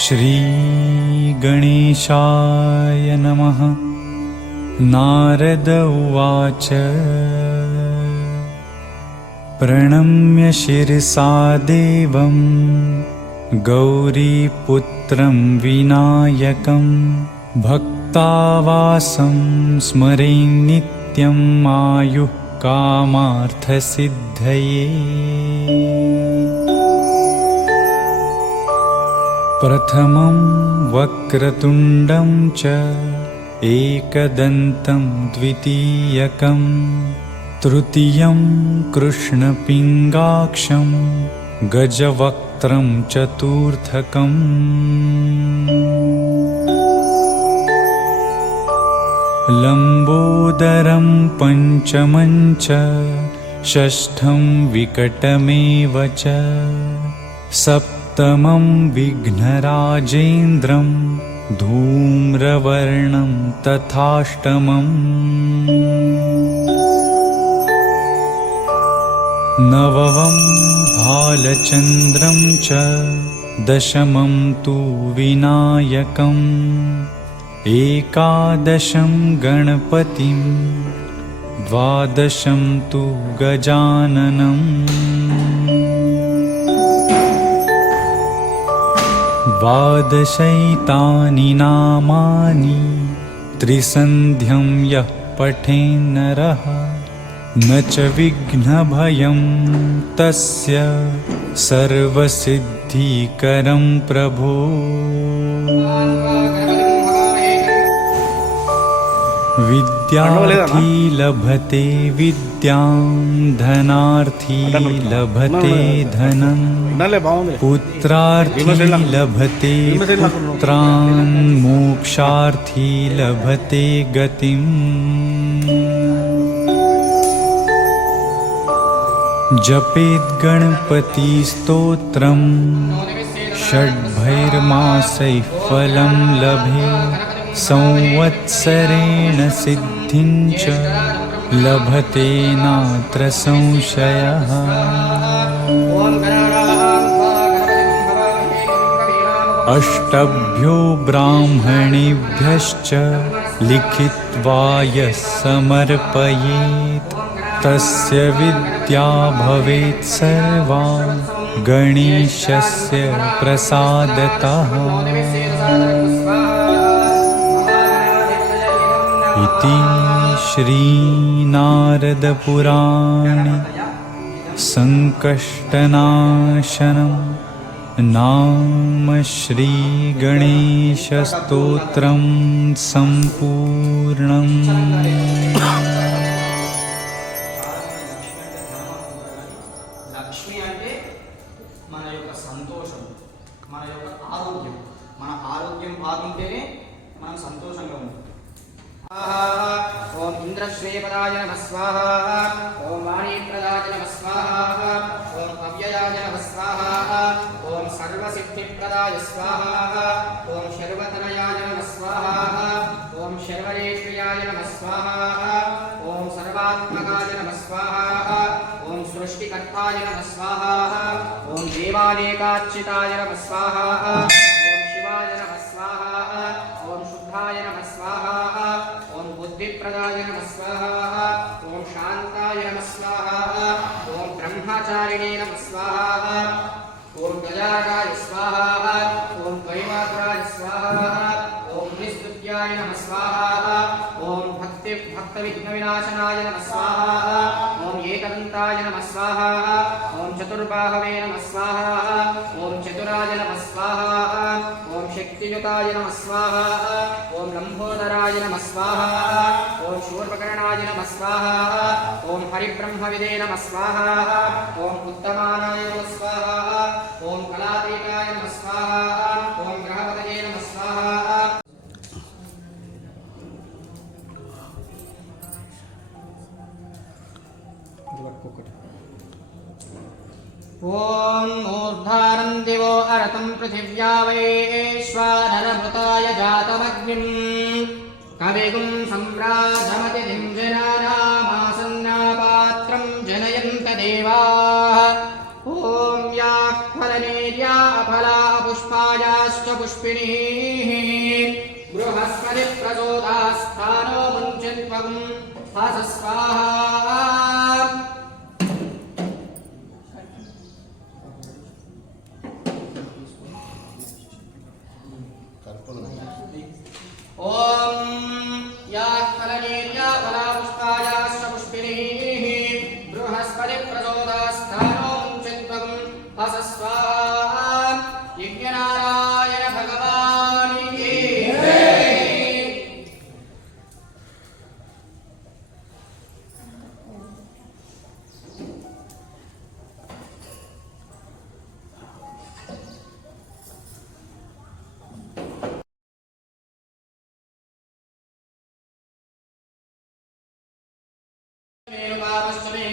श्रीगणेशाय नमः। नारद उवाच प्रणम्य शिरसा देवं गौरीपुत्रं विनायकं भक्तावासं स्मरे नित्यं आयुः कामार्थसिद्धये। प्रथमं वक्रतुण्डं च एकदन्तं द्वितीयकं तृतीयं कृष्णपिङ्गाक्षं गजवक्त्रं चतुर्थकम्। लम्बोदरं पञ्चमं च षष्ठं विकटमेव च सप्तमं विघ्नराजेन्द्रं धूम्रवर्णं तथाष्टमम्। नवमं भालचन्द्रं च दशमं तु विनायकम् एकादशं गणपतिं द्वादशं तु गजाननम्। द्वादशैतानि नामानि त्रिसन्ध्यं यः पठेन्नरः न च विघ्नभयं तस्य सर्वसिद्धिकरं प्रभो। विद्यार्थी लभते विद्यां धनार्थी लभते धनं पुत्रार्थी लभते पुत्रान् मोक्षार्थी लभते गतिम्। जपेत् गणपतिस्तोत्रं षड्भैर्मासैः फलं लभेत् संवत्सरेण सिद्धिं च लभते नात्र संशयः। अष्टभ्यो ब्राह्मणेभ्यश्च लिखित्वा यः समर्पयेत् तस्य विद्या भवेत् सर्वा गणेशस्य प्रसादतः। इति श्रीनारदपुराणे संकष्टनाशनं नाम श्रीगणेशस्तोत्रं सम्पूर्णम्। లక్ష్మి అంటే మన యొక్క సంతోషం, మన యొక్క ఆరోగ్యం. మన ఆరోగ్యం బాగుంటేనే మనం సంతోషంగా ఉంటాం. ఓం ఇంద్రశ్రేయపదాయ నమః స్వాహ. ఓం వాణీప్రదాయ నమః స్వాహ. ఓం అవ్యయాయ నమః స్వాహ. ఓం సర్వసిద్ధిప్రదాయ స్వాహ. ఓం శర్వతనయాయ నమః స్వాహ. ఓం శర్వరేశ్వయాయ నమః స్వాహ. ఓం సర్వాత్మకాయ నమః స్వాహ. ఓం సృష్టికర్తాయ నమః స్వాహ. ఓం దేవానేకాచ్యుతాయ నమః స్వాహ. ఓం శివాయ నమః స్వాహ. ఓం శుద్ధాయ నమః స్వాహ. ఓం బుద్ధిప్రదాయ నమః స్వాహ. ఓం శాంతాయ నమః స్వాహ. ఓం బ్రహ్మచారిణే నమః స్వాహ. ఓం గజారాయ స్వాహ. ఓం ద్వైమాత్రాయ స్వాహ. ఓం నిస్తుత్యాయ నమః స్వాహ. ఓం భక్త విఘ్న వినాశనాయ నమః స్వాహ. ఓం ఏకదంతాయ నమః స్వాహ. ఓం చతుర్బాహవే నమః స్వాహ. ఓం చతురాయ నమః స్వాహ. ఓం శక్తియుతాయ నమః స్వాహ. ఓం లంబోదరాయ నమః స్వాహ. ఓం శూర్పకర్ణాయ నమః స్వాహ. ఓం హరిబ్రహ్మవిదే నమః స్వాహ. ఓం ఉత్తమానాయ నమః స్వాహ. ఓం కళాతీతాయ నమః స్వాహ. ఓం గ్రహపతయే నమః స్వాహ. ఓం మూర్ధారం దివో అరతం పృథివ్యా వైశ్వానరమృతాయ జాతమగ్నిం కవిగుం సంరాధమతిథిం జనానామాసన్నాపాత్రం జనయంత దేవాః. ఓం యాః ఫలనేర్యా అఫలా పుష్పాయాశ్చ పుష్ప स्थानो मुञ्चित्वं हस स्वाहा ॐ यात्मलनीर्या फलापुष्पायाश्च पुष्पिणीः बृहस्पतिप्रचोदस्थानो मुञ्चित्वं हस स्वाहा यज्ञनारायण भगवान् की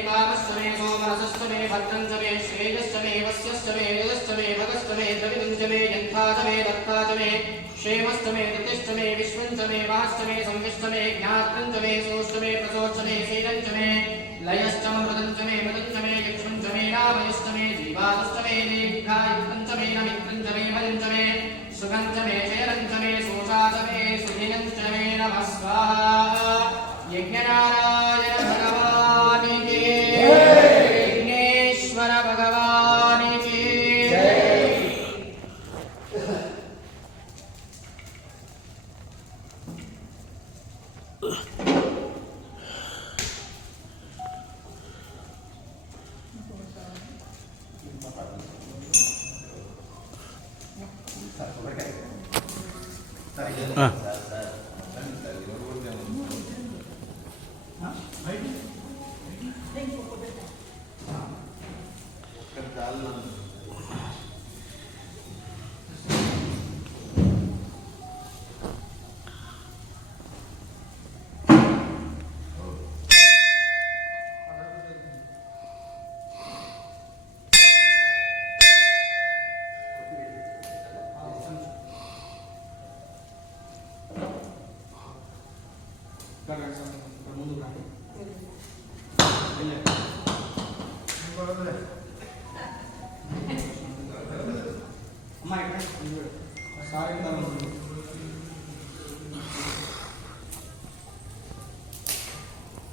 कामश्च मे सोमरसश्च मे भद्रं च मे श्रेयश्च मे वस्यश्च मे यजश्च मे भगश्च मे द्रविणं च मे यन्था च मे दत्ता च मे क्षेमश्च मे धृतिश्च मे विश्वं च मे महश्च मे संविश्च मे ज्ञात्रं च मे सोश्च मे प्रसोश्च मे शीलं च मे लयश्च मृतं च मे यक्ष्मं च मे नामयश्च मे जीवादश्च मे दीर्घायुक्तं च मे नमित्रं च मे भजं च मे सुखं च मे शयनं च मे सोषा च मे सुधिनं च मे नमः स्वाहा यज्ञनारायण भगवान् की विघ्नेश्वर भगवान् की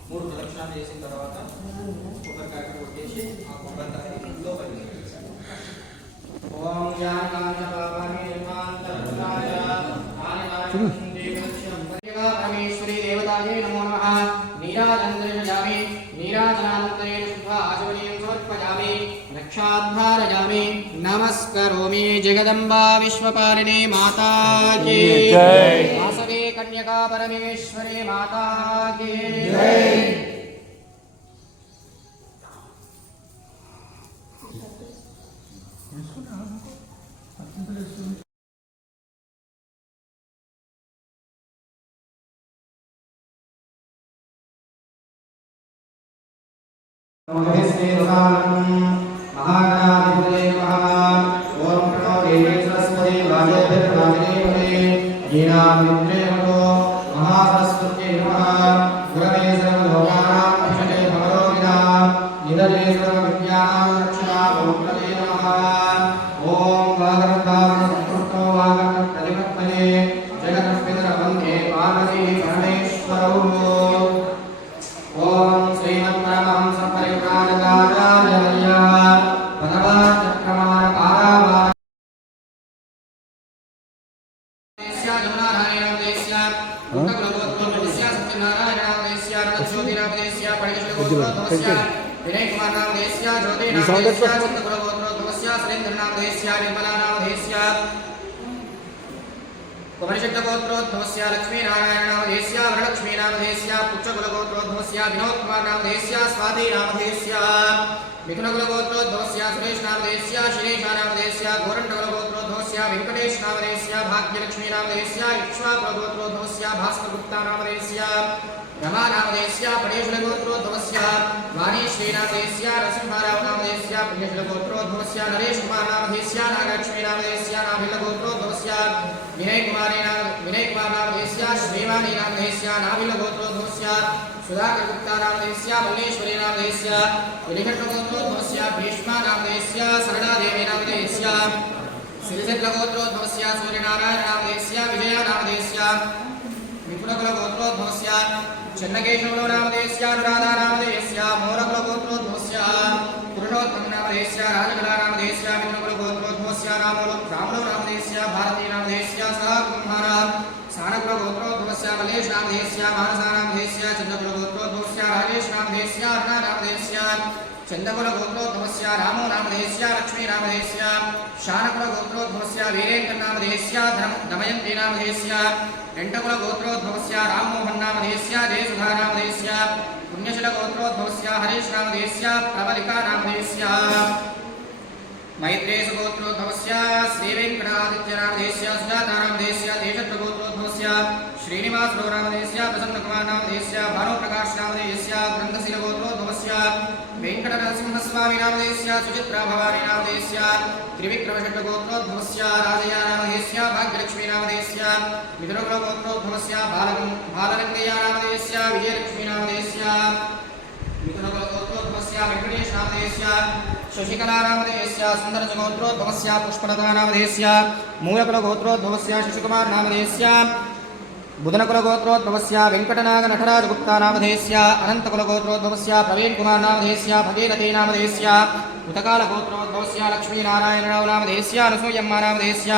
మూడు ప్రదక్షిణాలు చేసిన తర్వాత కొబ్బరికాయ కొట్టేసి ఆ కొబ్బరికాయ లోపలికి తీసుకెళ్ళాలి. ఓం జ్ఞానాయ పాపాని నిర్మాంతరాయ పరమేశ్వరీ దేవతాయే నమో నమః. నీరాజంతరేణ నీరాజనానంతరేణ శుద్ధ ఆచమనీయం సమర్పయామి రక్షాధారయామి నమస్కరోమి. జగదంబా విశ్వపాలిని మాతా కీ జై. వాసవి కన్యకా పరమేశ్వరి మాతా కీ జై. विनय कुमार नाम देश्या ज्योति नाम देश्या चंद्र गोत्र तमस्या सुरेंद्र नाम देश्या निर्मला नाम देश्या कुमारशक्ति गोत्र तमस्या लक्ष्मी नारायण नाम देश्या वरलक्ष्मी नाम देश्या पुच्छ कुल गोत्र तमस्या विनोद कुमार नाम देश्या स्वाति नाम देश्या मिथुन कुल गोत्र तमस्या सुरेश नाम देश्या शिरेश नाम देश्या गोरंट कुल गोत्र तमस्या वेंकटेश नाम देश्या भाग्यलक्ष्मी नाम देश्या इक्ष्वा कुल गोत्र तमस्या भास्कर गुप्ता नाम देश्या रमा नामदेश्या पणेश्वर गोत्रोद्भवस्या वाणी श्री नामदेश्या नरसिंहराव नामदेश्या पुण्यश्वर गोत्रोद्भवस्या नरेश कुमार नामदेश्या नागलक्ष्मी नामदेश्या नाभिल गोत्रोद्भवस्या विनय कुमार नामदेश्या श्रीवाणी नामदेश्या नाभिल गोत्रोद्भवस्या सुधाकर गुप्ता नामदेश्या मल्लेश्वरी नामदेश्या विलिखट गोत्रोद्भवस्या भीष्मा नामदेश्या सरला देवी नामदेश्या श्रीचक्र गोत्रोद्भवस्या सूर्यनारायण नामदेश्या विजया नामदेश्या विपुल बुद्धकुलगोत्रोद्भवस्य चन्नकेशवनामधेयस्य अनुराधानामधेयस्य मोरकुलगोत्रोद्भवस्य पुरुषोत्तमनामधेयस्य राजकलानामधेयस्य विष्णुकुलगोत्रोद्भवस्य रामोनामधेयस्य भारतीनामधेयस्य सह कुम्भारा सानकुलगोत्रोद्भवस्य मल्लेशनामधेयस्य मानसानामधेयस्य चन्द्रकुलगोत्रोद्भवस्य राजेशनामधेयस्य अर्णानामधेयस्य चन्दकुलगोत्रोद्भवस्य रामोनामधेयस्य लक्ष्मीनामधेयस्य शानकुलगोत्रोद्भवस्य वीरेन्द्रनामधेयस्य दमयन्तीनामधेयस्य रेण्टकुलगोत्रोद्भवस्य राममोहन्नामधेयस्य जयसुधानामधेयस्य पुण्यशलगोत्रोद्भवस्य हरीशनामधेयस्य प्रबलिकानामधेयस्य मैत्रेयसुगोत्रोद्भवस्य श्रीवेङ्कटादित्यनामधेयस्य सुजातानामधेयस्य तेजत्वगोत्रोद्भवस्य श्रीनिवासगौरामधेयस्य प्रसन्नकुमारनामधेयस्य भानुप्रकाशनामधेयस्य ग्रन्थशीलगोत्रोद्भवस्य वेङ्कटनरसिंहस्वामिनामधेयस्य सुचित्राभवानीनामधेयस्य त्रिविक्रमषड्गोत्रोद्भवस्य राजयानामधेयस्य भाग्यलक्ष्मीनामधेयस्य मिथुनकुलगोत्रोद्भवस्य बालरङ्गय्यानामधेयस्य विजयलक्ष्मीनामधेयस्य मिथुनकुलगोत्रोद्भवस्य वेङ्कटेशनामधेयस्य शशिकलानामधेयस्य सुन्दरजगोत्रोद्भवस्य पुष्पलतानामधेयस्य मूलकुलगोत्रोद्भवस्य शशिकुमारनामधेयस्य बुधनकुलगोत्रोद्भवस्य वेङ्कटनागनटराजगुप्तानामधेयस्य अनन्तकुलगोत्रोद्भवस्य प्रवीणकुमारनामधेयस्य भगीरथीनामधेयस्य उतकालगोत्रोद्भवस्य लक्ष्मीनारायणरावनामधेयस्य अनसूयम्मानामधेयस्य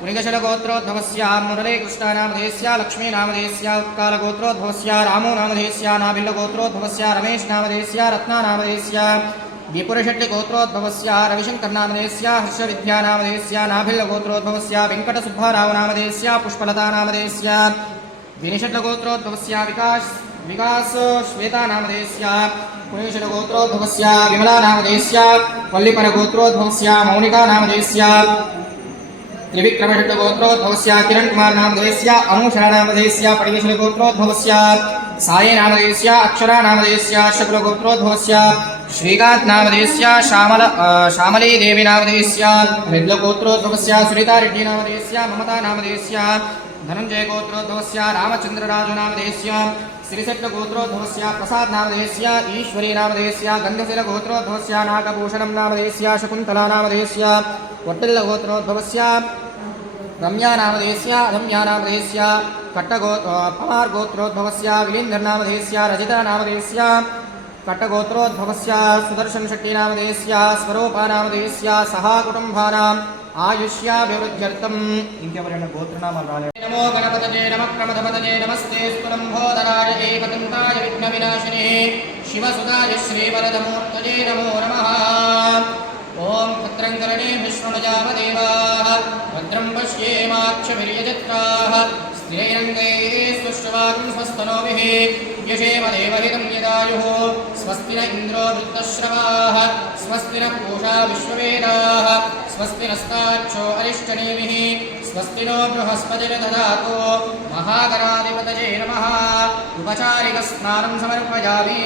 मुनिगशलगोत्रोद्भवस्य मुरलीकृष्णानामधेयस्य लक्ष्मीनामधेयस्य उत्कालगोत्रोद्भवस्य रामोनामधेयस्य नाभिल्लगोत्रोद्भवस्य रमेशनामधेयस्य रत्नानामधेयस्य विपुरशेट्टिगोत्रोद्भवस्य रविशङ्करनामधेयस्य हर्षविद्यानामधेयस्य नाभिल्लगोत्रोद्भवस्य वेङ्कटसुब्बारावनामधेयस्य पुष्पलतानामधेयस्य विनिषट्लगोत्रोद्भवस्य विकासश्वेतानामधेयस्य पुणेशलगोत्रोद्भवस्य विमलानामधेयस्य वल्लिपरगोत्रोद्भवस्य मौनिकानामधेयस्य त्रिविक्रमषट्गोत्रोद्भवस्य किरणकुमारनामधेयस्य अनूषानामधेयस्य पडिवेशलगोत्रोद्भवस्य सायेनामधेयस्य अक्षरानामधेयस्य शकुलगोत्रोद्भवस्य श्रीकान्तनामधेयस्य श्यामलीदेवीनामधेयस्य हरिद्लगोत्रोद्भवस्य सुनीतारेड्डीनामधेयस्य ममतानामधेयस्य धनञ्जयगोत्रोद्भवस्य रामचन्द्रराजुनामधेयस्य श्रीशट्टगोत्रोद्भवस्य प्रसादनामधेयस्य ईश्वरीनामधेयस्य गन्धशिलगोत्रोद्भवस्य नागभूषणंनामधेयस्य शकुन्तलानामधेयस्य वट्टिल्लगोत्रोद्भवस्य रम्यानामधेयस्य अधम्यानामधेयस्य पमार्गोत्रोद्भवस्य विलीन्द्रनामधेयस्य रजितानामधेयस्य कट्टगोत्रोद्भवस्य सुदर्शनशेट्टीनामधेयस्य स्वरूपानामधेयस्य सहाकुटुम्बानाम् आयुष्याभिवृद्ध्यर्थम् इंक्यवरेण गोत्रनामालय नमो गणपतये नमः प्रमथपतये नमस्ते स्तुलम्भोदराय एकदन्ताय विघ्नविनाशिने शिवसुताय श्रीवरदमूर्तये नमो नमः ओम भद्रं करणे विष्णुजामदेवाः भद्रं पश्येमाक्षभिर्यजत्राः स्थिरैरङ्गैः स्पृष्टवागं स्वस्तनोभिः यशेम देवहितं यदायुः स्वस्ति न इन्द्रो वृत्तश्रवाः स्वस्ति न पूषा विश्ववेदाः स्वस्ति नस्ताक्षो अरिष्टनेमिः स्वस्ति नो बृहस्पतिर्दधातु महागणाधिपतये नमः उपचारिकस्नानं समर्पयामि।